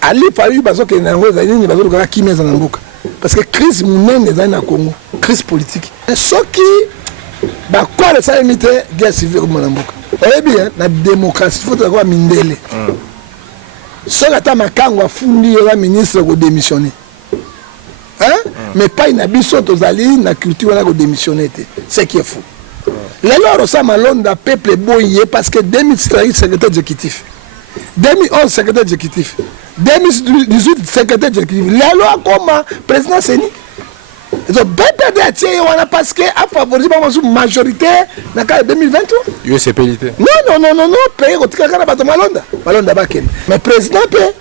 Ali fallu parce que nango za nini bazo ka kimeza na mboka parce que crise munene za na Congo crise politique soki ba quoi ça limité guerre civile comme na mboka oye bien na démocratie faut avoir mindele so la ta makango afundi ya ministre ko démissionner hein mais pas une abisso tozali na culture na ko démissionner c'est qui est fou lelo ça malonda peuple boyé parce que 2013 secrétaire exécutif 2011 secrétaire exécutif 2018 secrétaire exécutif la loi comme président Seni donc peuple de tié on a parce que a favorisé la majorité dans 2023 yo c'est pélité non pays au tika kana bato malonda baken mais président peut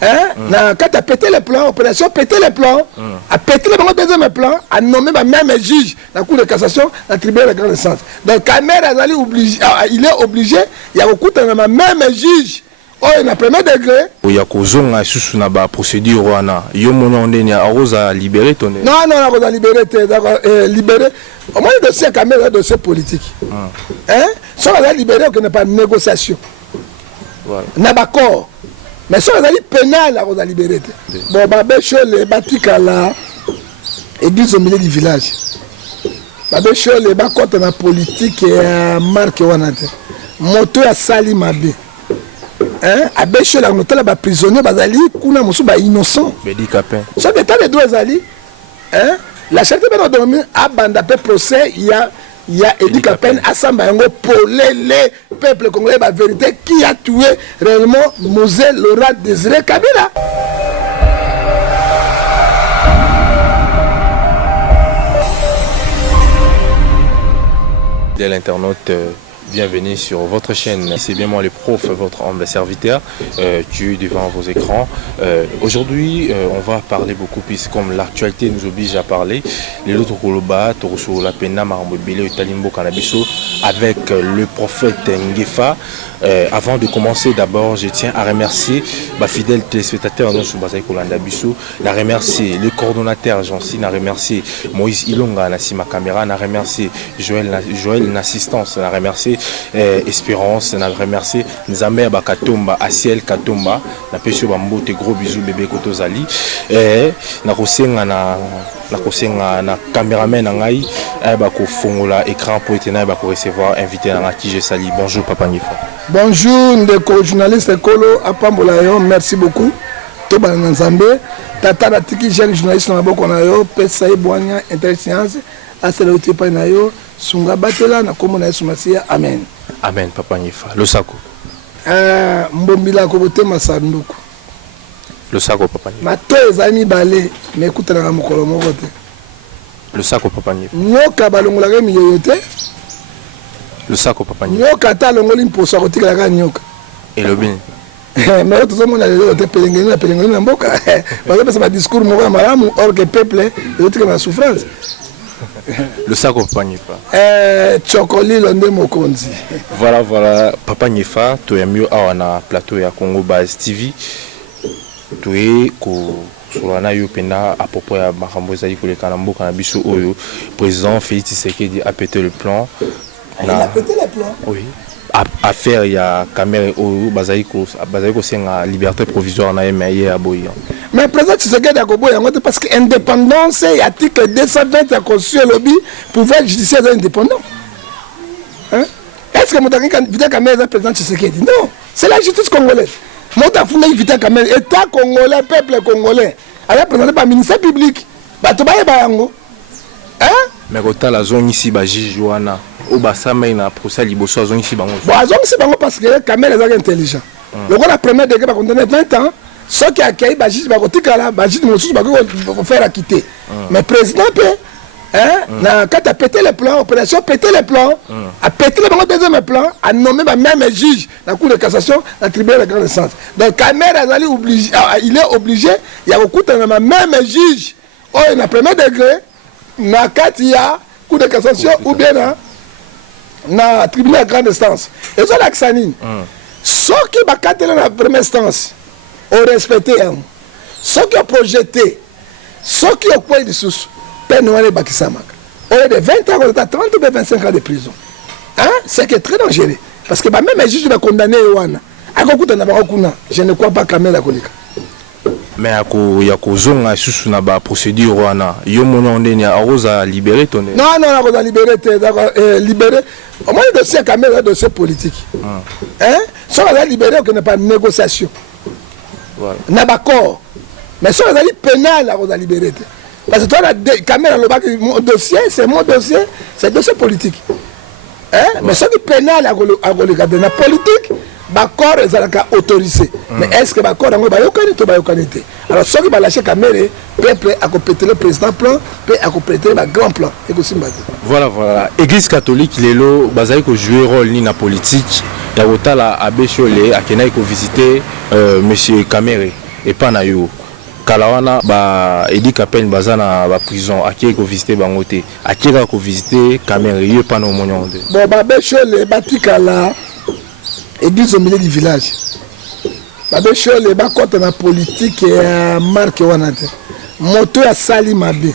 hein na quand a pété les plans opération pété les plans a pété le deuxième plan a nommé même juge la cour de cassation la tribunal de grande instance donc caméra obligé il est obligé il y a beaucoup de même juge oh na premier degré oya kozonga susu na ba procédure wana yo mona ondeni aroza libérer ton non aroza libérer d'accord libérer au moins le dossier caméra le dossier politique hein ça va libérer que n'est pas négociation voilà na d'accord mais ça va pénal aroza libérer bon babesho les batika la église au milieu du village babesho les bakote na politique et marque wana te moto ya sali mabe hein abesho la notela ba prisonnier bazali kuna musu ba innocent bedi capin ça d'état de droit zali hein la charité ben dormi a banda pe procès il y a Edi Capin asamba yango pour les peuple congolais la vérité qui a tué réellement Mosé Laurent Désiré Kabila. De l'internaute bienvenue sur votre chaîne, c'est bien moi le prof, votre humble serviteur, tu es devant vos écrans. Aujourd'hui, on va parler beaucoup plus comme l'actualité nous oblige à parler. Les autres Koloba, Toroso, La Pena, Marambobile, Talimbo, Canabiso, avec le prophète Ngefa. Avant de commencer, d'abord, je tiens à remercier ma fidèle téléspectateur, la remercier le coordonnateur Jancy, la remercier Moïse Ilonga, Nassima Caméra, la remercier Joël l'assistance, la remercier Espérance, la remercier Nzambe Bakatomba, Asiel Katomba, la pêche Bambo, tes gros bisous bébé Kotozali, na kosenga na caméraman nangai, bako fongola écran pour être na bako recevoir invité na qui je salue. Bonjour Papa Ngefa. Bonjour, ndeko journaliste Kolo Apambola yo, merci beaucoup. Toba Nzambe, tata na tiki jeune journaliste na boko na yo, pesa ibwanya intelligence, aseloti pa na yo, sunga batela na komo na Yesu Masia. Amen. Amen Papa Ngefa. Le sako. Mbombila ko bote masanduku. Le sako Papa Ngefa. Mato ezami balé, mais écoute na mokolo moko te. Le sako Papa Ngefa. Nyoka balongola ke miyoyote. Le sac au papa Ngefa. Nyoka ta longoli mposo ko tikala ka nyoka. Et le bin. Mais tout le monde a des pelengeni na mboka. Parce que c'est un discours moko malamu or que peuple est en souffrance. Le sac au papa Ngefa. Chokoli londe mokonzi. Voilà Papa Ngefa, tu es mieux à na plateau ya Congo Base TV. Tu es Solana Yopena à propos de Makambo Zali Koleka na mboka na biso oyo président Félix Tshisekedi a pété le plan. Il a pété les plans. Oui. À faire, il y a caméra au Bazaïko, c'est une liberté provisoire na MIA à Boya. Mais le président Tshisekedi a Boya parce que l'indépendance, il y a article 220 à constituer le lobby, pouvoir judiciaire indépendant. Hein? Est-ce que Moutaki Vita Kamel est le président Tshisekedi? Non, c'est la justice congolaise. Moutaki Vita Kamel, État congolais, peuple congolais, elle est présenté par le ministère public. Batobaye Bayango. Hein? Mais quand la zone ici, Baji Joana, au Bassama, il a procès liboso, la zone ici, Bango. Bon, la zone ici, Bango, parce que Kamel est intelligent. Le roi, la première degré, va condamner 20 ans. Ceux qui accueillent Baji, Baji, vont faire acquitter. Mais le président peut, hein, quand tu as pété les plans, opération pété les plans, a pété le deuxième plan, a nommé même juge, la cour de cassation, la tribunal de grande instance. Donc, Kamel il est obligé, il y a beaucoup de même juge, oh, il a premier degré. Na katia coup de cassation ou bien na tribunal de grande instance et ça l'axanine ceux qui bakatela na première instance ont respecté ceux qui ont projeté ceux qui ont quoi de sous peine wale bakisamaka au lieu de 20 ans on est à 30 ou 25 ans de prison hein c'est que très dangereux parce que même les juges va condamner wana akokuta na bakuna je ne crois pas Kamel akolika mais ya kozonga susu na ba procédure wana yo mona ndeni aroza libérer ton non aroza libérer libérer au moins le dossier quand même un dossier politique hein ça va libérer que n'est pas négociation voilà na d'accord mais ça va pénal aroza libérer parce que toi la caméra le dossier c'est mon dossier c'est dossier politique hein mais ça dit pénal à la politique d'accord ils ont autorisé mais est-ce que d'accord on va yokanité alors ceux qui va lâcher caméra peuple à compléter le président plan peut à compléter le grand plan et aussi voilà église catholique lelo bazali ko jouer rôle ni na politique ya otala abbé Cholé akena ko visiter monsieur Caméré et pas na yo kalawana ba Edi Kapene bazana ba prison akei ko visiter bangote akira ko visiter Caméré yo pas no monyo bon ba abbé Cholé batikala église au milieu du village. Babé Cholé ba côté na politique et marque wanate. Moto ya sali mabe.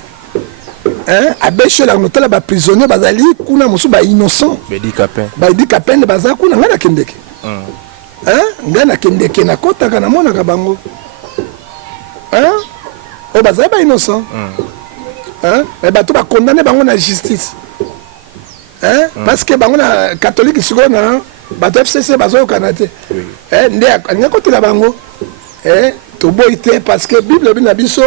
Hein? Abbé Cholé ngotala ba prisonnier bazali kuna musu ba innocent. Edi Kapene. Ba Edi Kapene bazali kuna ngana kendeke. Hein? Ngana kendeke na kota kana mona ka bango. Hein? O bazali ba innocent. Hein? Et ba to ba condamner bango na justice. Hein? Parce que bango na catholique sugona bato FCC bazo kanate nde ngakotela bango toboite parce que Bible bina biso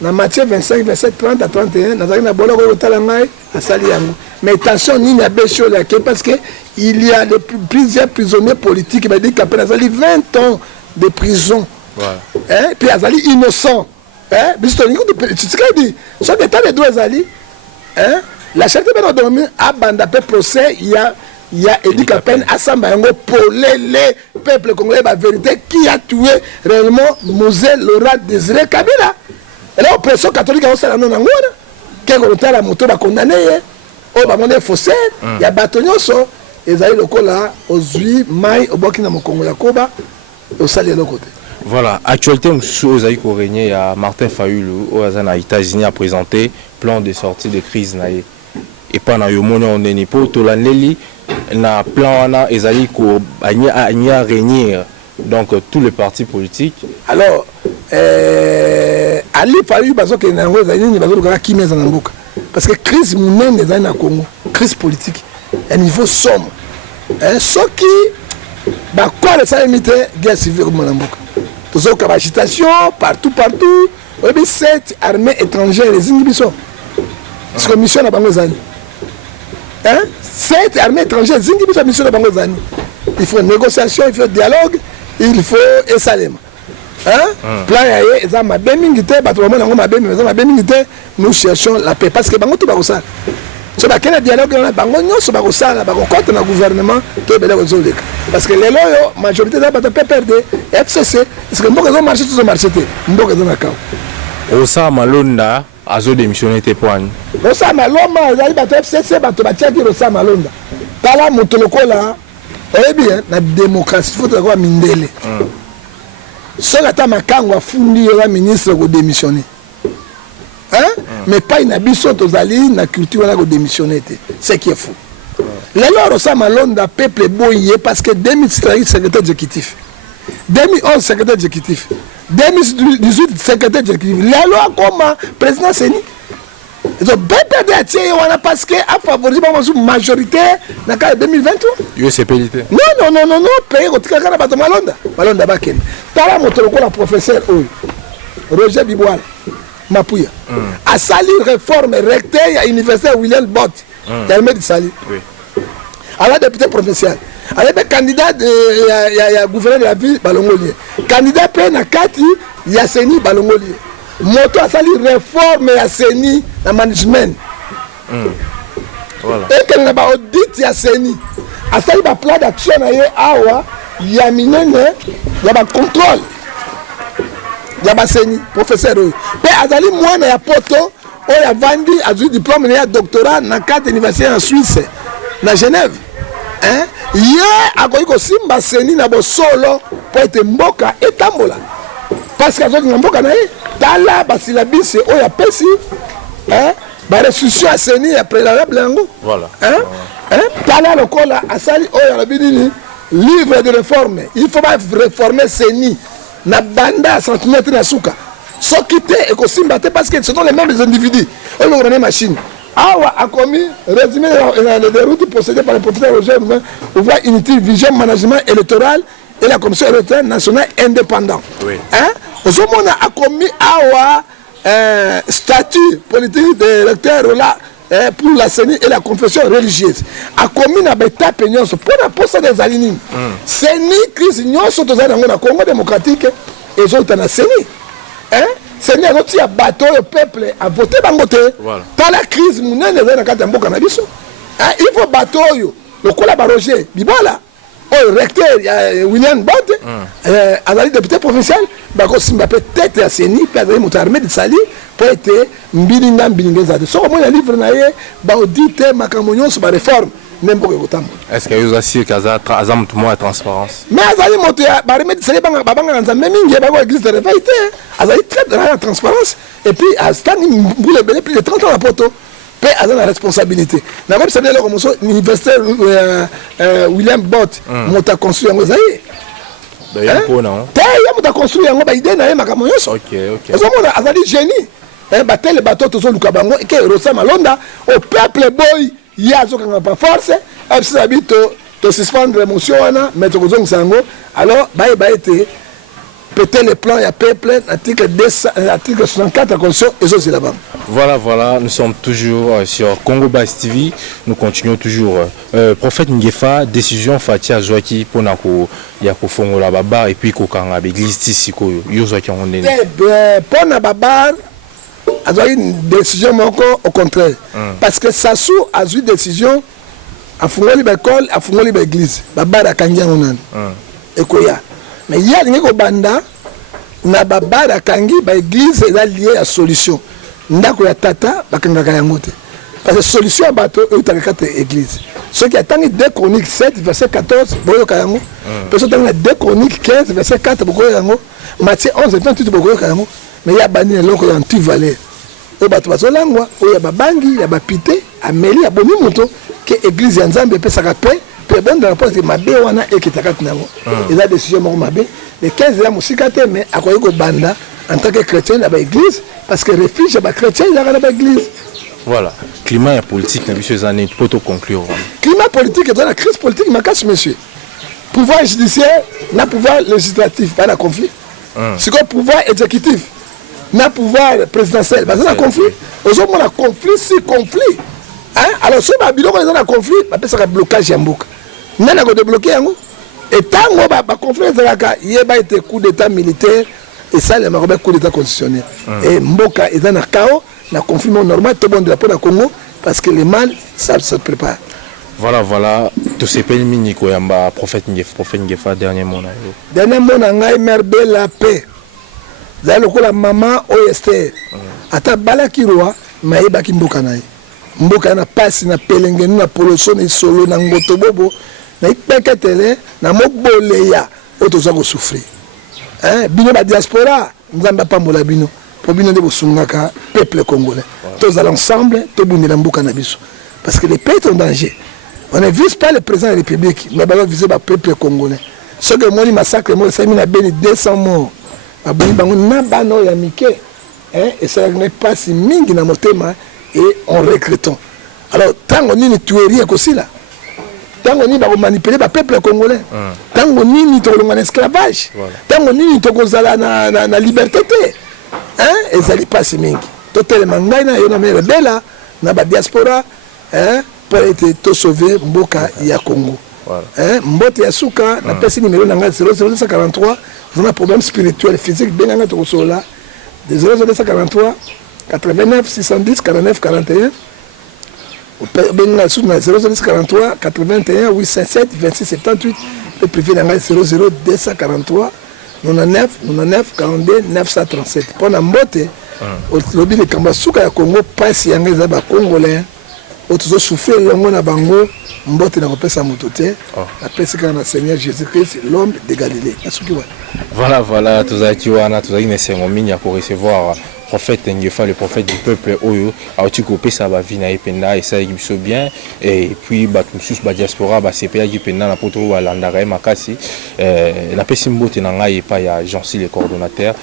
na Matthieu 25 verset 30 à 31 nazali na boloko yotala ngai asali yango mais attention ni na Bécho là parce que il y a plusieurs prisonniers politiques qui dit qu'après azali 20 ans de prison puis azali innocent biso ningo de dit so d'état de droit azali la charité ben dormi à banda pe procès il y a Edi Kapene Assamba Yango pour les peuples congolais, la vérité, qui a tué réellement Mosé Laurent Désiré Kabila. Et là, l'oppression catholique a aussi la non-angona. Quel est la moto va condamner, oh, bah, mon faussaire, il y a Batonyoso, et ils ont le coup là, aux 8 mai, au Burkina Congo, Yakoba, au Salé de l'autre côté. Voilà, actualité, vous avez régné à Martin Fayulu, aux États-Unis, a présenté plan de sortie de crise. Et pendant le moment, on est nipo, tout l'année, na plan wana ezali ko anya régner donc tous les partis politiques. Alors ali Fayulu bazo ke nango ezali ni bazo ka kimeza na mboka parce que crise munene ezali na Congo, crise politique à niveau somme soki ba quoi ça limité guerre civile comme na mboka tozo ka agitation partout obi cette armée étrangère les inhibitions parce que mission na bango ezali cette armée étrangère, mission de Bangozani. Il faut négociation, il faut dialogue, il faut esalem. Plan nous cherchons la paix parce que Bango tout barossa. So ba kena dialogue na bango nyonso barossa na bakote na gouvernement to bele kozoleka. Parce que les loyo majorité da bata perdre FCC parce que mboko zo marché tout marché te. Mboko zo na kaw. Osa Malonda azo démissionné te poigne. Osa Maloma ezali bato FCC bato batiaki Osa Malonda. Tala moto lokola bien na démocratie faut avoir mindele. Soki ata makango afundi yo ministre ko démissionner. Mais pas une biso tozali na culture na ko démissionner te. C'est qui est fou. Lelo Osa Malonda peuple boyé parce que 2013 secrétaire exécutif. 2011 secrétaire exécutif. 2018 secrétaire exécutif. La loi comme président Seni. Ils ont bien perdu à tirer parce que a favorisé la majorité dans le 2023. Yo c'est payité. Non, payer au tika kana bato Malonda baken. Tala motoloko la professeur Roger Biboal Mapuya. A sali réforme recteur à l'université William Bott. Tellement de sali. Oui. À la député provincial. Avec le candidat il y a gouverneur de la ville Balongolier. Candidat plein à Kati, il y a Seni Balongolier. Moto a sali réforme à Seni dans management. Voilà. Et qu'il y a audit il y a Seni. A sali ba plan d'action awa, il y a minene, il y a contrôle. Il y a Seni professeur. Mais azali moi na poto, il y a vendu a du diplôme il y a doctorat dans 4 universités en Suisse, na Genève. Hier akoki kosimba Seni na bosolo po ete mboka etambola parce que azoki na mboka na ye tala basilabisi oyo apesi barestitution ya Seni ya préalable yango voilà tala lokola asali oyo alobi nini livre de réforme il faut pas réformer Seni na banda centimètre na suka Sans quitter et qu'on s'imbatte parce que ce sont les mêmes individus. On a une machine. Awa a commis, résumé les déroutes procédées par le professeur Roger on voit Unity Vision Management électoral et la Commission électorale nationale indépendante. Oui. Hein? Au moment a commis Awa statut politique de l'électeur là pour la CENI et la confession religieuse. A commis na beta peignos pour la poste des alignés. CENI crise union sont dans le Congo démocratique et ils ont dans la CENI. Hein? C'est un autre bateau le peuple a voté bangote. Voilà. Dans la crise munene dans la carte mboka na biso. Il faut bateau yo. Le collaborateur Bibala. Oh recteur William Bote. Azali député provincial bako simba peut-être à CENI peut-être moto armée de Sali pour être mbilinga mbilingeza. So mo ya livre na ye ba auditer makamonyo sur ba réforme. Est-ce qu'il y a aussi la transparence? Mais Azali moto ya ba remettre Sali banga nzambe mingi ba église de réveil Azali très la transparence et puis Azali boule belé plus de 30 ans la poto. Paix a la responsabilité. Na même ça là comme ça l'université William Bott monta construire ngo zaye. D'ailleurs pour non. D'ailleurs monta construire ngo ba idée na makamoyo so. OK. Parce que Azali génie. Ba tel bateau to zo lukabango et que Rosa Malonda au peuple boy ya zo kanga pas force et ça habite to suspendre l'émotion wana mettre ko zo nsango alors ba été péter les plans, il y a peuple, article 64 de la Constitution, et ça c'est là-bas. Voilà, nous sommes toujours sur Congo Base TV, nous continuons toujours. Prophète Ngefa, décision Fatia Joaki pour Nako, Yakofongo la Babar, et puis Kokanga, l'église Tissiko, Yozoaki en Ondé. Pour Nababar, il y a une décision encore au contraire. Parce que Sassou a eu une décision à Fongoli l'école, à Fongoli l'église. Babar a Kangia Onan. Et Koya. Mais il y a des banda na babara kangi ba église est liée à solution. Ndako ya tata bakanga yango te. Parce que solution à bateau est dans l'église. Ceux qui attendent 2 Chroniques 7 verset 14 boyo kayango. Personne dans 2 Chroniques 15 verset 4 boyo yango. Matthieu 11 28 boyo kayango. Mais il y a bani loko ya anti-valeur. O bato bazolangwa o ya babangi ya bapité ameli ya bomi moto que église ya Nzambe pesa ka paix. Puis bon dans la poste mabe wana ekitakat nango. Il a décision mo mabe. Les 15 ans musikate mais akoyo ko banda en tant que chrétien dans l'église parce que refuge ba chrétien dans l'église. Voilà. Climat et politique dans ces années pour conclure. Climat politique dans la crise politique ma casse monsieur. Pouvoir judiciaire, na pouvoir législatif pas la conflit. C'est quoi pouvoir exécutif? Na pouvoir présidentiel, bah ça conflit. Aujourd'hui on a conflit si conflit. Hein? Alors si Babylone est dans un conflit, ça va blocage en boucle. Nana ko débloquer yango. Et tant que ba conflit il y a été coup d'état militaire et ça le Maroc coup d'état constitutionnel. Et Mboka est dans un chaos, na conflit normal tout bon de la peau de Congo parce que les mal ça se prépare. Voilà, tous ces pays mini ko yamba prophète Ngefa dernier mot na yo. Dernier mot na ngai merbe la paix. Za lokola maman Oyester. Ata bala kirwa maïba ki mboka na ye. Mboka na pasi na pelengeni na poloso na solo na ngoto bobo na ipeketele na moboleya otoza ko souffrir. Bino ba diaspora nzamba pambola bino po bino de bosungaka peuple congolais. Tous ensemble to bundela mboka na biso parce que le pays est en danger. On ne vise pas le président de la République, mais on vise le peuple congolais. Ce que moi, massacre, moi, ça m'a béni 200 morts. Je et ça n'est pas si mingi dans mon thème et on regrette. Alors, tant qu'on n'y tuerie aussi là, tant qu'on y va manipuler le peuple congolais, tant qu'on n'y a un esclavage, tant qu'on n'y a la liberté, et ça n'est pas si mingi. Tout le monde a une belle diaspora, pour être sauvé Mboka ya Congo. Mbote ya Souka, la personne numéro 0043, on a un problème spirituel, physique, bien dans notre sol là. 0043 89 610 49 41. Ben 0043 81 857 26 78. Le privé dans 00243 99 99 42 937. Pour la Mbote, au lobby de Kambasuka ya Congo, passe yangeza ba Congolais. Autres souffrir longo na bango mbote na kopesa motote la pesika na Seigneur Jésus-Christ l'homme de Galilée. Voilà tuzaki wana tuzaki nesengo minya pour recevoir prophète Ngefa, le prophète du peuple Oyo, auti kopesa ba vie na ependa et ça biso bien et puis bato mususu ba diaspora ba sepela ki penda na poto ba landaka makasi na pesi mbote na ngai pa ya Jean-Cy le coordonnateur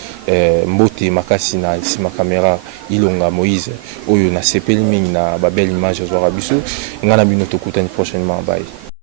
mbote makasi na sima caméra Ilonga Moïse Oyo na sepeli mingi na ba belle image zo biso ngana bino tokutani prochainement bye.